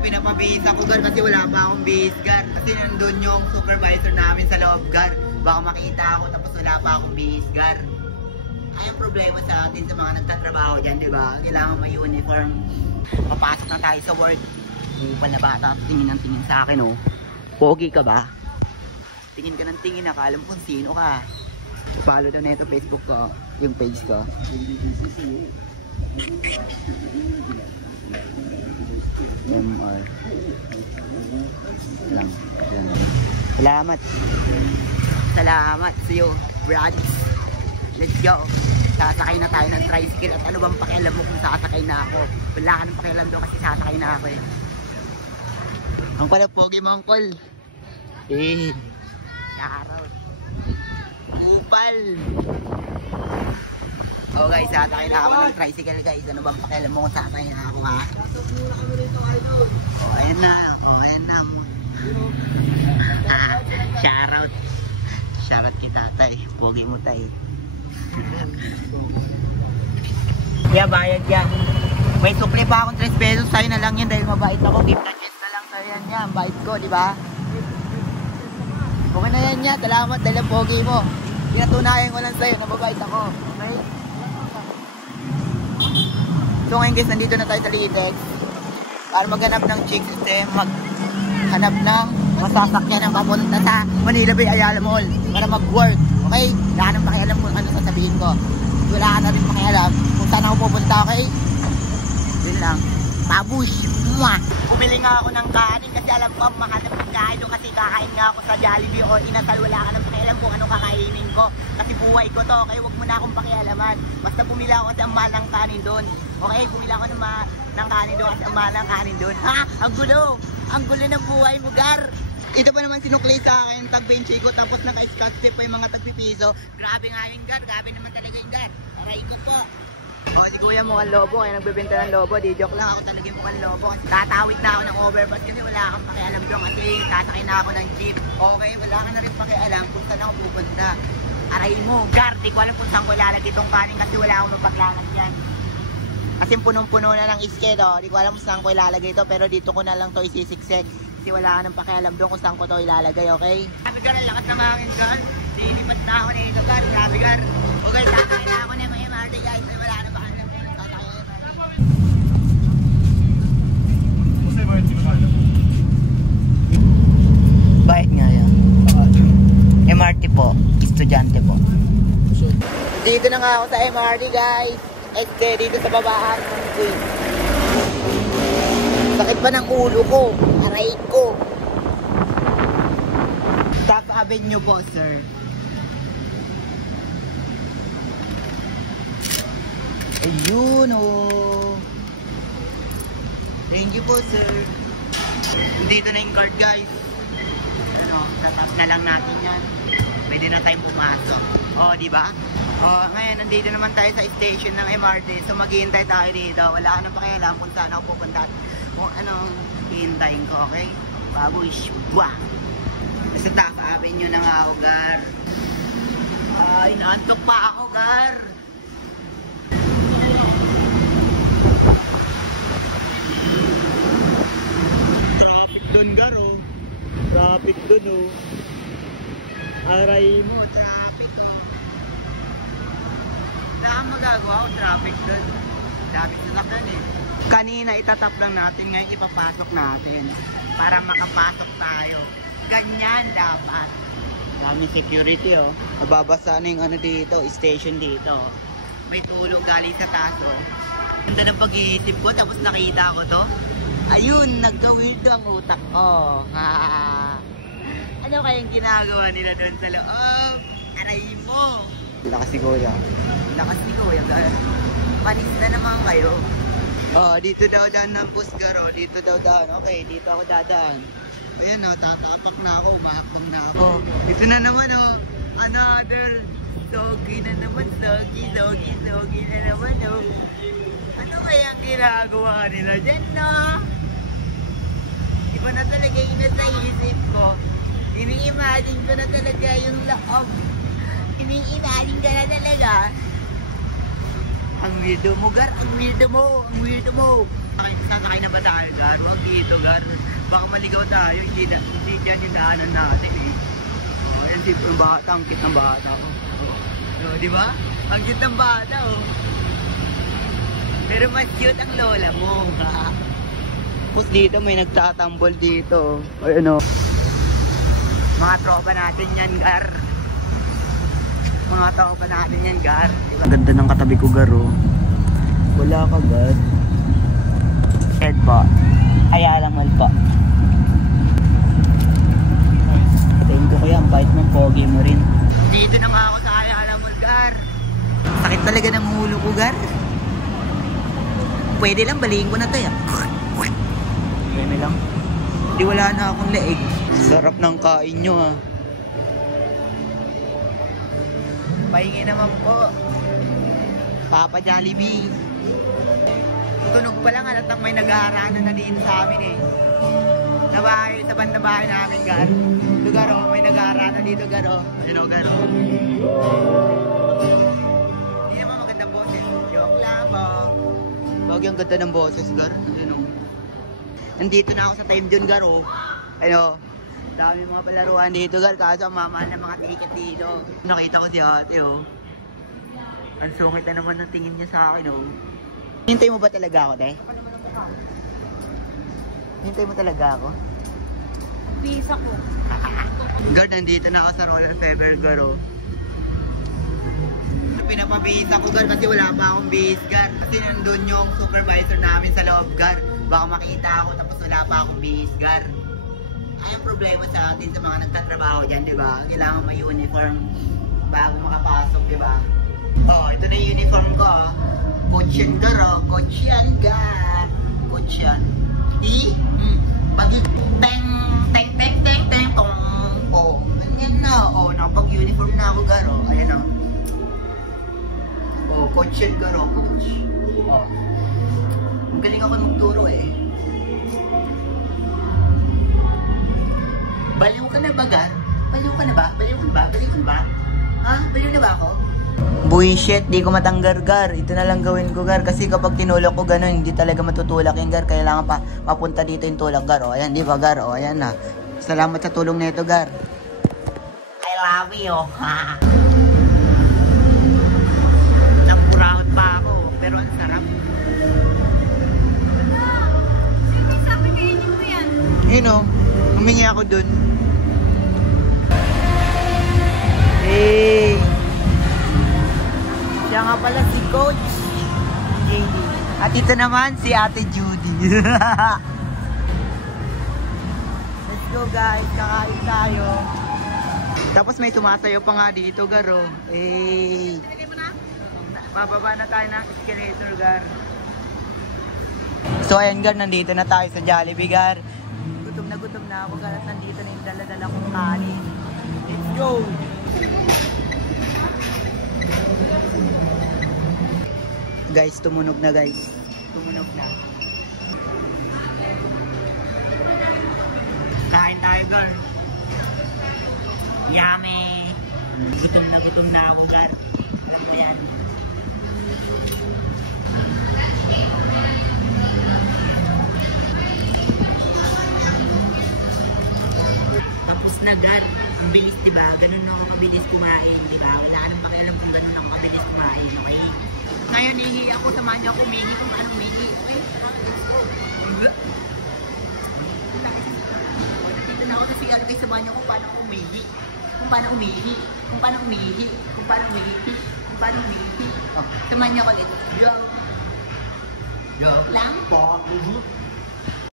pinapabihis ako, Gar, kasi wala pa akong bihis, Gar. Kasi nandun yung supervisor namin sa loob, Gar. Baka makita ako tapos wala pa akong bihis, Gar. Ay, ang problema sa atin sa mga nagtatrabaho dyan, di ba? Kailangan may uniform. Papasok na tayo sa work. Upal na bata, tingin ng tingin sa akin, oh. Pogi ka ba? Tingin ka ng tingin, nakaalam kung sino ka. Follow daw na ito Facebook ko, yung page ko. MR lang. Salamat. Salamat sa iyo, Brad. Let's go. Sasakay na tayo ng tricycle. At ano bang pakialam mo kung sasakay na ako? Wala ka ng pakialam doon kasi sasakay na ako eh. Ang pala pogi mo, Uncle. Eh, shoutout. Upal. Oh guys, sasakay na ako ng tricycle, guys. Ano bang pakialam mo kung sasakay na ako, ha? Oh, ayan na. Oh, ayan na. Shoutout. Shoutout kita, tay. Pogi mo, tay. Kaya bayad yan. May supli pa akong 3 pesos. Sa'yo na lang yan dahil mabait ako. Gift na chest na lang sa'yo yan yan. Bait ko, di ba? Okay na yan yan. Salamat dahil ang pogi mo. Pinatunayan ko lang sa'yo na mabait ako. Okay? So ngayon guys, nandito na tayo sa Litex para maghanap ng chicks system, maghanap ng masasakyan ng papunta sa Manila Bay Ayala Mall para mag-work. Okay? Wala ka nang pakialam kung ano sasabihin ko. Wala ka na rin pakialam kung saan ako pupunta, okay? Yun lang. Pabush! Mwah! Bumili nga ako ng kanin kasi alam ko mahal na pagkain doon kasi kakain nga ako sa Jollibee o Inasal. Wala ka nang pakialam kung anong kakainin ko kasi buhay ko to. Kaya huwag mo na akong pakialaman. Basta bumili ako kasi ang mahal ng kanin doon. Okay? Bumili ako ng kanin doon kasi ang mahal ng kanin doon. Ha? Ang gulo! Ang gulo ng buhay mo, Gar! Ito pa naman sinukli sa akin, tag 20 ko, tapos naka-scotch tape pa yung mga tagpipiso. Grabe nga yung Gar, grabe naman talaga yung Gar. Aray ko po. Oh, si Kuya mukhang lobo, kaya nagbebenta ng lobo. Di joke lang, ako talaga yung mukhang lobo. Tatawid na ako ng overpass kasi wala akong pakialam doon kasi sasakay na ako ng jeep. Okay, wala ka na rin pakialam kung saan ako pupunta. Aray mo, Gar, di ko alam kung saan ko lalagay itong kanin kasi wala akong mapaglangan yan. Kasi punong-puno na ng isket, oh. Di ko alam kung saan ko ilalagay ito, pero dito ko na lang to isisiksek. Kasi wala ka ng pakialam doon kung saan ko to ilalagay, okay? Grabe, Gar, ang lakas ng hangin, Gar. Lilipat na ako na ito, Gar. Grabe, Gar. Okay, sasakay na ako na yung MRT, guys. Ay, wala na pakialam kayo ng sasakay ng MRT. Bayad nga yan. MRT po. Estudyante po. Dito na nga ako sa MRT, guys. Dito sa babaan. Sakit pa ng ulo ko. Aray ko. Top Avenue po, sir. Ayun, oh. Thank you po, sir. Dito na yung card, guys. Ano, tatap na lang natin yan. Pwede na tayong pumasok. Oh, di ba? Oh, ngayon, nandito naman tayo sa station ng MRT. So, maghihintay tayo dito. Wala ka nang pakialam kung saan ako pupunta. Kung anong hihintayin ko, okay? Babush. Buwah! Sa Top Avenue na nga ako, Gar. Ay, naantok pa ako, Gar. Traffic dun, Gar, oh. Traffic dun, oh. Aray mo, traffic. Wala kang magagawa ko, traffic dun. Traffic na natin, eh. Kanina itatap lang natin, ngayon ipapasok natin para makapasok tayo. Ganyan dapat. Daming security, oh. Nababasa na yung ano dito, station dito. May tulog galing sa taas, oh. Ganda ng pag-iisip ko, tapos nakita ko to. Ayun, nagka-weirdo ang utak ko. Ano kayang ginagawa nila doon sa loob? Aray mo! Lakas ni Kuya. Lakas ni Kuya, guys. Panis na naman kayo. Oh, dito daw daan ng bus, Garo. Dito daw daan. Okay, dito ako dadaan. Ayan, oh, tatapak na ako. Umakbang na ako. Oh, dito na naman, oh. Another. Sogi na naman. Sogi na naman, oh. Ano kayang ginagawa nila dyan, no? Iba na talaga yung nasa isip ko. Ini-imagine ko na talaga yung loob. Ini-imagine ka na talaga. Ang weirdo mo, Gar. Ang weirdo mo. Ang weirdo mo. sasakay na ba tayo, Gar? Huwag dito, Gar. Baka maligaw tayo, hindi dyan yung daanan natin eh. Oh, yan si bata, ang cute ng bata ko. Oh, di ba? Ang cute ng bata, oh. Pero mas cute ang lola mo. Tapos dito may nagtatambol dito. Ayun o. Mga tropa natin yan, Gar. Mga tropa natin yan, Gar. Diba? Ganda ng katabi ko, Gar, oh. Wala ka, Gar. Head po. Ayala Mall po. Patayin ko yan. Bite mo, pogi mo rin. Dito na nga ako sa Ayala Mall, Gar. Sakit talaga ng ulo ko, Gar. Pwede lang, balihin ko na tayo. Pwede lang. Hindi, wala na akong leeg. Sarap ng kain nyo, ah. Pahingi naman po. Papa Jollibee. Tunog pa lang, halatang may nag-aarano na dito sa amin eh. Sa bahay, sa banda bahay namin, Gar. Lugar, oh, may nag-aarano dito, Gar, oh. You know, Gar, oh. Hindi naman maganda boses. Joke lang po. Bagay ang ganda ng boses, Gar. Ano? Nandito na ako sa time dun, Gar, oh. Ano? Dami mga palaruan dito, Gar. Kaso ang mamahal ng mga ticket dito. Nakita ko si ate, oh. Ang sungit na naman ng tingin niya sa akin, oh. Hintay mo ba talaga ako, te? Hintay mo talaga ako? Pisa ko. Gar, nandito na ako sa roller fever, Gar, oh. Pinapabihis ako, Gar, kasi wala pa akong bihis, Gar. Kasi nandun yung supervisor namin sa loob, Gar. Baka makita ako tapos wala pa akong bihis, Gar. Ay, ang problema sa atin sa mga nagtatrabaho dyan, di ba? Kailangan may uniform bago makapasok, di ba? Oh, ito na yung uniform ko, oh. Coach yan, Gar, oh. Coach yan, Gar. Coach yan. Pag teng, teng, teng, teng, teng, tong. Oh, ganyan na. Oh, nakapag-uniform na ako, Gar, oh. Ayan, oh. Oh, coach yan, Gar, oh. Coach. Oh. Ang galing ako magturo, eh. Baliw ka na ba, Gar? Baliw ka na ba? Baliw ka na ba? Baliw ka na ba? Ha? Baliw na ba ako? Bullshit, di ko matanggar, Gar. Ito na lang gawin ko, Gar. Kasi kapag tinulak ko gano'n, hindi talaga matutulak yung Gar. Kailangan pa mapunta dito yung tulak, Gar. O, ayan, di ba, Gar? O, ayan na. Salamat sa tulong nito, Gar. I love you. Nagburawat pa ako, pero ang sarap. Sabi kainin mo yan. Yun o, humingi ako dun. Hey! Siya nga pala si Coach JD. At ito naman si Ate Judy. Let's go, guys, kakain tayo. Tapos may sumasayo pa nga dito, Gar, oh. Hey! Bababa na tayo ng escalator, Gar. So ayan, Gar, nandito na tayo sa Jollibee, Gar. Gutom na ako, Gar, at nandito na yung dala-dala kong kanin. Let's go! Guys, tumunog na, guys. Tumunog na. Kain tayo, Gar. Yummy! Gutom na ako, Gar. Alam mo yan. Tapos na, Gar. Ang bilis, diba? Ganun ako kabilis kumain, diba? Wala ka nang pakialam kung ganun ako kabilis kumain, okay? Ngayon, hihi ako, samahan niyo ako umihi kung paano umihi, okay? Let's go! Nandito na ako sa CR, guys, samahan niyo kung paano umihi. Kung paano umihi. Kung paano umihi. Kung paano umihi. Kung paano umihi. Oh, samahan niyo ako, let's go! Joke lang po.